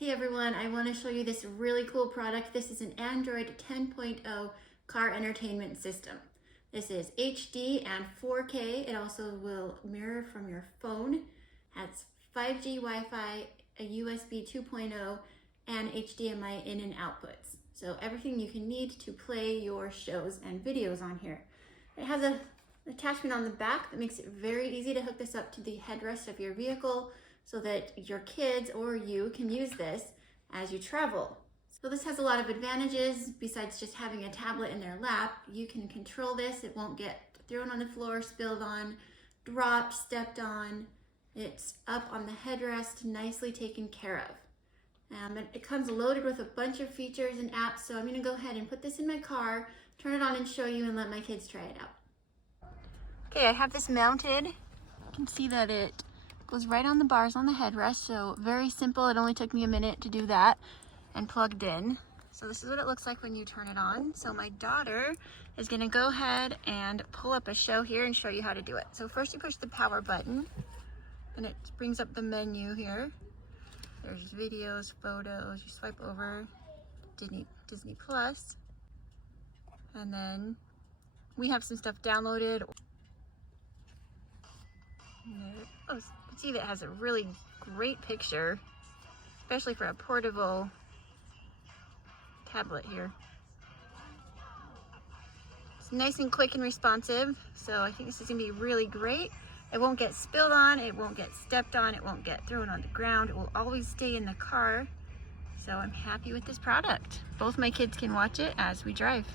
Hey everyone, I want to show you this really cool product. This is an Android 10.0 car entertainment system. This is HD and 4K. It also will mirror from your phone. Has 5G Wi-Fi, a USB 2.0, and HDMI in and outputs. So everything you can need to play your shows and videos on here. It has an attachment on the back that makes it very easy to hook this up to the headrest of your vehicle, so that your kids or you can use this as you travel. So this has a lot of advantages. Besides just having a tablet in their lap, you can control this. It won't get thrown on the floor, spilled on, dropped, stepped on. It's up on the headrest, nicely taken care of. It comes loaded with a bunch of features and apps, so I'm gonna go ahead and put this in my car, turn it on and show you, and let my kids try it out. Okay, I have this mounted. You can see that it goes right on the bars on the headrest, so very simple. It only took me a minute to do that and plugged in. So this is what it looks like when you turn it on. So my daughter is gonna go ahead and pull up a show here and show you how to do it. So first you push the power button and it brings up the menu here. There's videos, photos, you swipe over Disney Plus, and then we have some stuff downloaded. Oh, you can see that it has a really great picture, especially for a portable tablet here. It's nice and quick and responsive, so I think this is gonna be really great. It won't get spilled on, it won't get stepped on, it won't get thrown on the ground. It will always stay in the car. So I'm happy with this product. Both my kids can watch it as we drive.